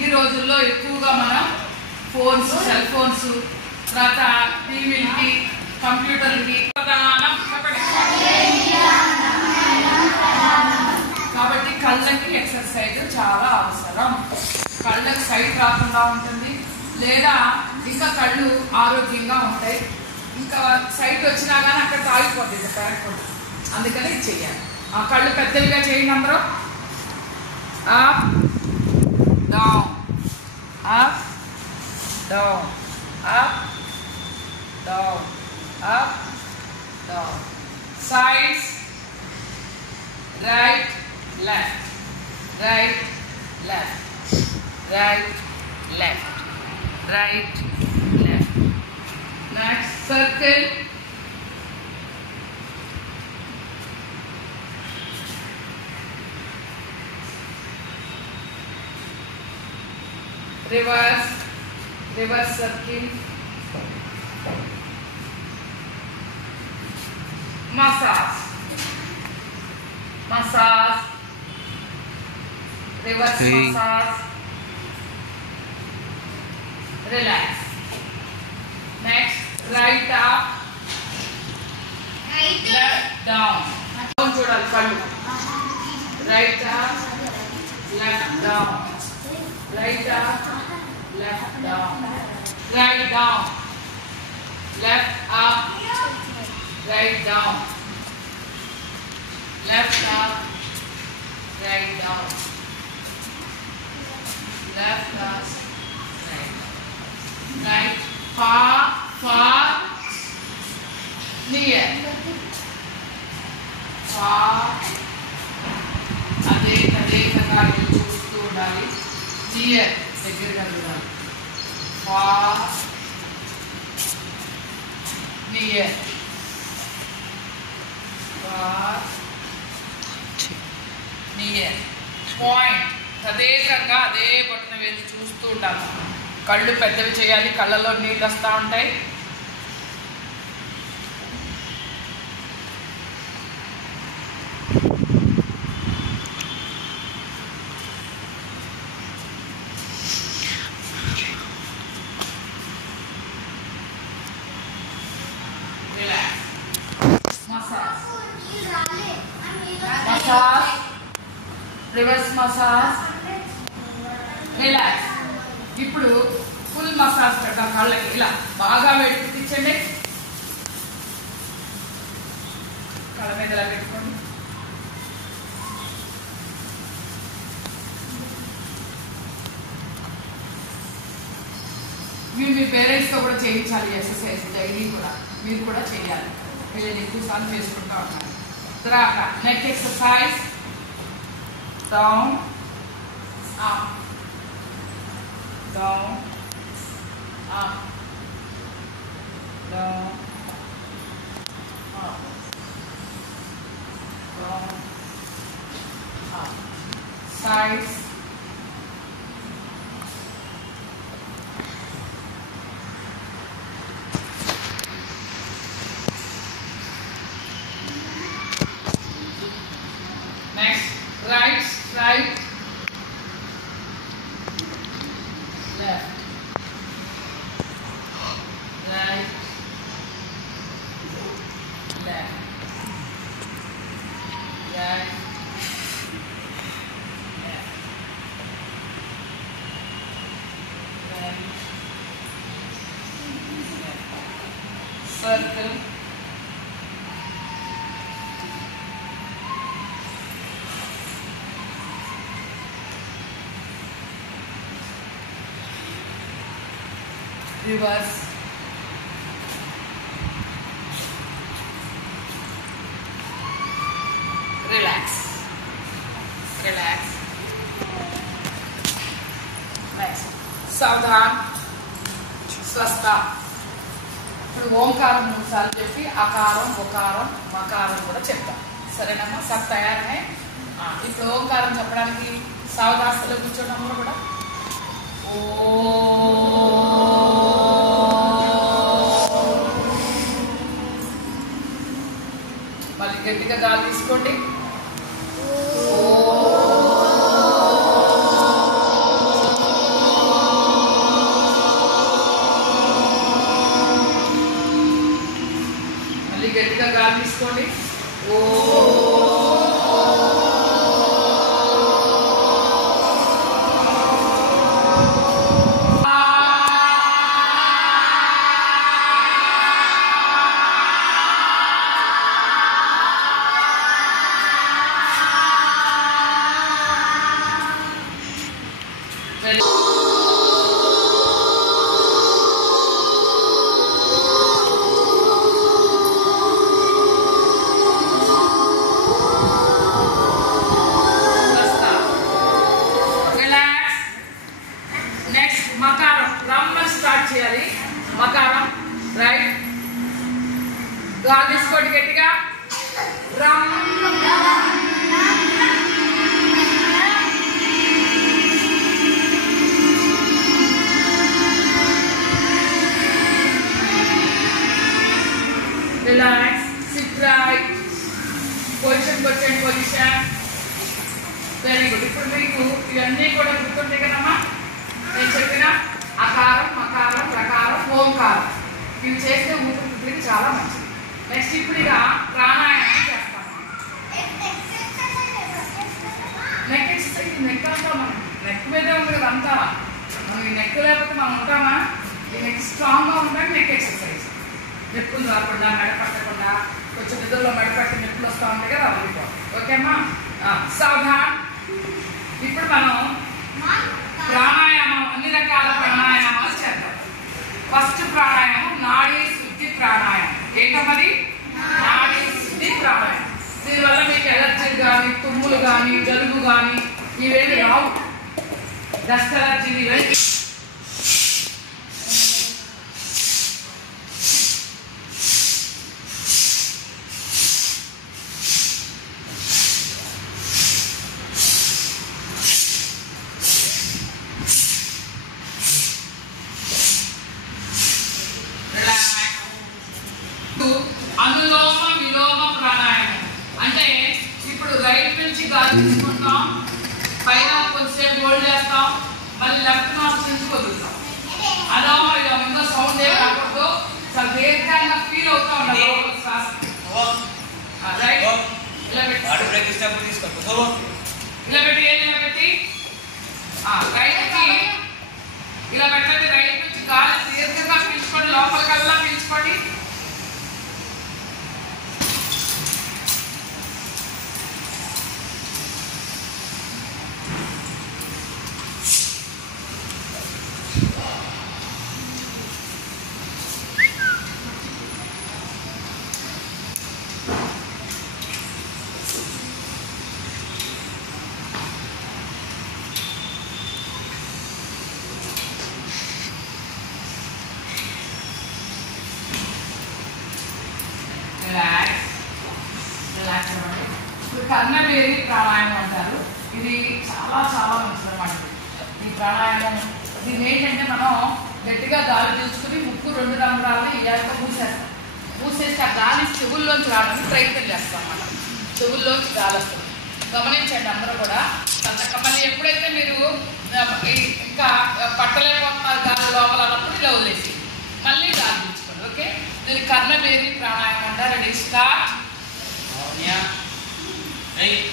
ఈ రోజుల్లో ఎక్కువగా మనం ఫోన్స్, సెల్ ఫోన్స్, తర్వాత టీవీలకి, కంప్యూటర్లకి కాబట్టి కళ్ళకి ఎక్సర్సైజ్ చాలా అవసరం. కళ్ళకి సైట్ రాకుండా ఉంటుంది, లేదా ఇంకా కళ్ళు ఆరోగ్యంగా ఉంటాయి. ఇంకా సైట్ వచ్చినా కానీ అక్కడ ఆగిపోతుంది, పెరగకుండా. అందుకని ఇది చెయ్యాలి. ఆ కళ్ళు పెద్దవిగా చేయండి అందరూ. Up down, up down, up down, up down. Sides, right left, right left, right left, right, left. Next, circle. Reverse, reverse circle. Massage, massage, reverse massage. Relax. Next, right up, left down. Down చూడాలి కళ్ళు. Right up, left down. Right up, left down. Right down, left up, right down. Left up, right down. Left up. Right, far, far, near, far, అదే ప్రకారం చూస్తూ ఉండాలి. near, దగ్గరగా చూడాలి. far, near, far, near. point, తదేకంగా అదే బొట్టన వేసి చూస్తూ ఉండాలి. కళ్ళు పెద్దవి చేయాలి, కళ్ళలో నీళ్ళు వస్తూ ఉంటాయి. Massage, massage, reverse massage, relax. ఇప్పుడు ఫుల్ మసాజ్ పెడతాం కళ్ళకి. ఇలా బాగా పెట్టించండి, కళ్ళ మీద ఇలా పెట్టుకోండి. మీరు మీ పేరెంట్స్తో కూడా చేయించాలి ఎక్సర్సైజ్ డైలీ కూడా. మీరు కూడా చేయాలి, వీళ్ళని ఎక్కువ సార్లు చేసుకుంటూ ఉంటారు. తర్వాత neck exercise. Down, up, down, up, down, up, down, up. Sides, next, right, right, left, right, left, right, left, right, left. Circle. Reverse. Relax. Relax. Next. Savdhan. Swastha. ఇప్పుడు ఓంకారం 3 సార్లు చెప్పి అకారం, ఉకారం, మకారం కూడా చెప్తాం. సరేనమ్మా? సబ్ తయారనే. ఇప్పుడు ఓంకారం చెప్పడానికి సావధానలో కూర్చోవడంలో కూడా ఓ మళ్ళీ గట్టిగా గాలి తీసుకోండి. మకారం రైట్ గాలి తీసుకోండి గట్టిగా రమ్ రిలాక్స్ సిట్ రైట్ పొజిషన్ వచ్చేయండి పొజిషన్ వెరీ గుడ్ ఇప్పుడు మీకు ఇవన్నీ కూడా గుర్తుంటాయి కదమ్మా నేను చెప్పిన అకారం మకారం ప్రకారం ఓంకారం ఇవి చేస్తే ఊపిరితిత్తులకి చాలా మంచిది నెక్స్ట్ ఇప్పుడు ఇక ప్రాణాయామం చేస్తాం నెక్ ఎక్సర్సైజ్ నెక్ అంతా మనం నెక్ మీదే ఉంది కదా అంతా మనం ఈ నెక్ లేకపోతే మనం ఉంటామా ఈ నెక్ స్ట్రాంగ్గా ఉండడానికి నెక్ ఎక్సర్సైజ్ నెప్పులు రాకుండా మెడపట్టకుండా కొంచెం నిధుల్లో మెడపట్టి నెప్పులు వస్తూ ఉంటాయి కదా అవి ఓకేమ్మా సావధాన్ ఇప్పుడు మనం ప్రాణాయామం అన్ని రకాల ప్రాణాయామాలు చేద్దాం ఫస్ట్ ప్రాణాయామం నాడీ శుద్ధి ప్రాణాయామం ఏంటన్నది నాడీ శుద్ధి ప్రాణాయామం దీనివల్ల మీకు ఎలర్జీలు కానీ తుమ్ములు కానీ జలుబు కానీ ఇవేమి రావు డస్ట్ ఎలర్జీ ఇవేమి అనులోమ విలోమ ప్రాణాయామం అంటే ఇప్పుడు రైట్ నుంచి గాలి తీసుకుంటాం పైన కొంచెంసేపు హోల్డ్ చేస్తాం మళ్ళీ లెఫ్ట్ నాస్ నుంచి వదులుతాం అనులోమ విలోమ ఇంకా సౌండ్ ఏం రాకూడదు చాలా దీర్ఘంగా ఫీల్ అవుతా ఉండాలి రైట్ ఇలా పెట్టి ఇలా పెట్టి ఏం ఇలా పెట్టి రైట్కి ఇలా పెట్టండి రైట్ నుంచి గాలి దీర్ఘంగా పీల్చుకోండి లోపలికల్లా పీల్చుకోండి కర్ణబేరి ప్రాణాయామం అంటారు ఇది చాలా చాలా మంచిది అన్నమాట ఈ ప్రాణాయామం దీని ఏంటంటే మనం గట్టిగా గాలి పీల్చుకుని ముక్కు రెండు రంధ్రాలను ఇయ్యాలతో మూసేసి ఆ గాలి చెవుల్లోంచి రావడానికి ప్రయత్నం చేస్తాం మనం చెవుల్లోంచి గాలి వస్తుంది గమనించండి అందరూ కూడా మళ్ళీ ఎప్పుడైతే మీరు ఇంకా పట్టలేకపోతున్నారు గాలి లోపల అన్నప్పుడు ఇలా వదిలేసి మళ్ళీ గాలి పీల్చుకోండి ఓకే దీన్ని కర్ణబేరి ప్రాణాయామం అంటారు ready start Right.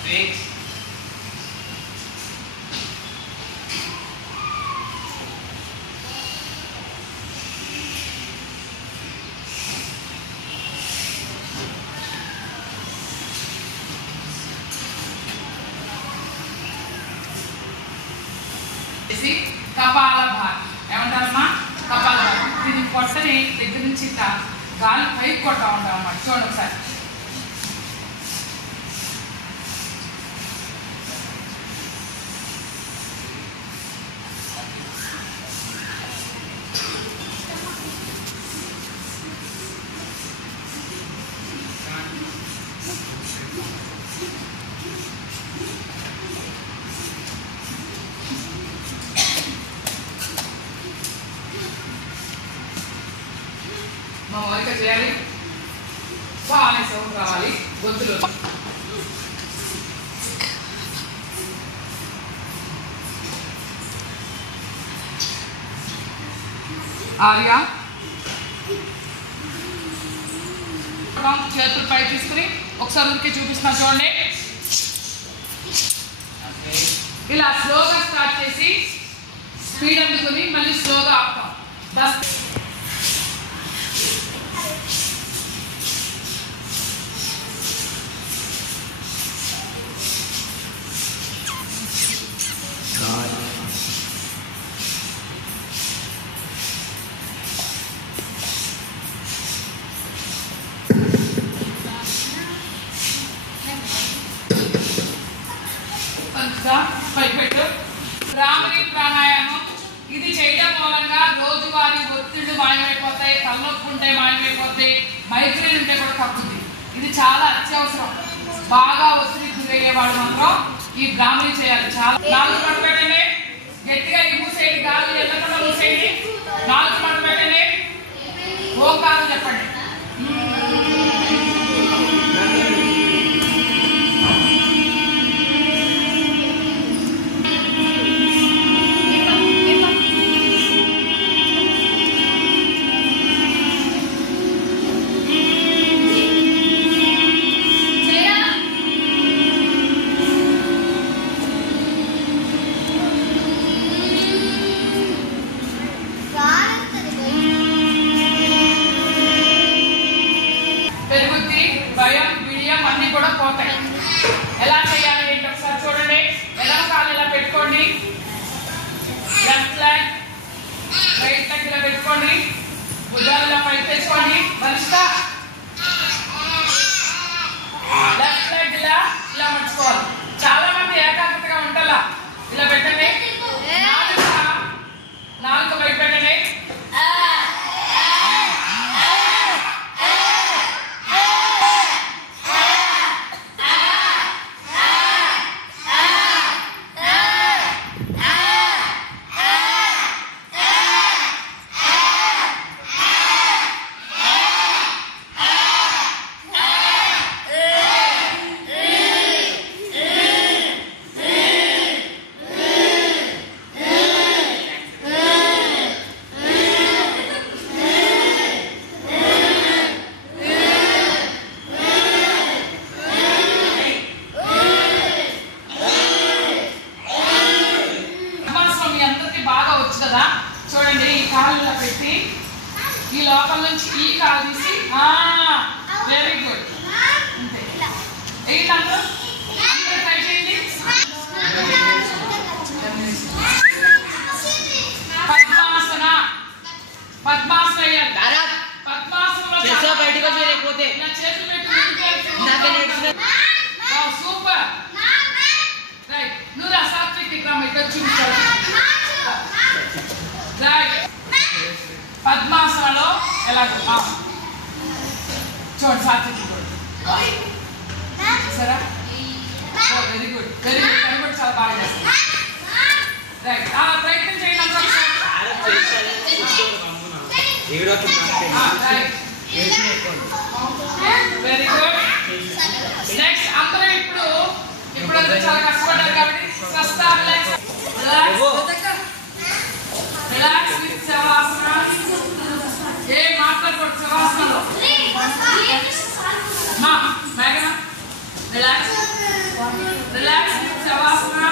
Fix. Kapalbhati ఏమంటారమ్మా కపాలభాతి దీని పొట్టని దగ్గర నుంచి గాలి పైకి కొడతా ఉంటాం అన్నమాట చూడండి ఒకసారి మామూలుగా చేయాలి బాగానే సౌండ్ రావాలి గొంతులో ఆర్యా చేతులు పై తీసుకుని ఒకసారి ఉరికి చూపిస్తున్నా చూడండి ఇలా స్లోగా స్టార్ట్ చేసి స్పీడ్ అందుకుని మళ్ళీ స్లోగా ఆపుతాం బస్ మంచిగా పైపెట్టు. భ్రామరి ప్రాణాయామం ఇది చేయడం మూలంగా రోజువారీ ఒత్తిళ్లు మాయమైపోతాయి, తలనొప్పి ఉంటే మాయమైపోతాయి, మైగ్రేన్ ఉంటే కూడా తగ్గుతుంది. ఇది చాలా అత్యవసరం. బాగా ఒత్తిడి గురయ్యే వాళ్ళు మాత్రం ఈ భ్రామరి చేయాలి. చాలా నాలుగు పట్టు పెట్టండి, గట్టిగా ఈ మూసేయండి, గాలి వెళ్ళకుండా మూసేయండి. నాలుగు పట్టు పెట్టండి, ఓంకారం చెప్పండి. భయం, బిడియం అన్ని కూడా పోతాయి. ఎలా చేయాలి ఏంటి ఒకసారి చూడండి. ఎడమ కాలు ఇలా పెట్టుకోండి, లెఫ్ట్ లెగ్ రైట్ లెగ్ ఇలా పెట్టుకోండి, భుజాలు ఇలా పైకి తెచ్చుకోండి. మనిషిగా లెఫ్ట్ లెగ్ ఇలా ఇలా మర్చుకోవాలి. చాలా మంది ఏకాగ్రతగా ఉండాలా. ఇలా పెట్టండి, నాలుగు పైకి పెట్టండి. చూడండి, ఈ కాలు ఇలా పెట్టి ఈ లోపల నుంచి ఈ కాలు తీసి వెరీ గుడ్. అంతే ఏంటి అందరూ ట్రై చేయండి. పద్మాసన పద్మాసన వేయాలి. పద్మాసనంలో చేతులు పెట్టి సూపర్ రైట్. నువ్వు రా సాత్విక్ ఇక్కడ చూపించాలి. పద్మాసనలో ఎలాగో చూడండి సాత్విక్ సరే. Very good very good. పని కూడా చాలా బాగా చేస్తారు. రైట్ ప్రయత్నం చేయండి. Very good. నెక్స్ట్ అందరూ ఇప్పుడు చాలా కష్టపడ్డారు కాబట్టి రిలాక్స్ విత్ శవాసన. ఏం మాట్లాడకూడదు శవాసనలో. మేఘన రిలాక్స్ రిలాక్స్ విత్ శవాసన.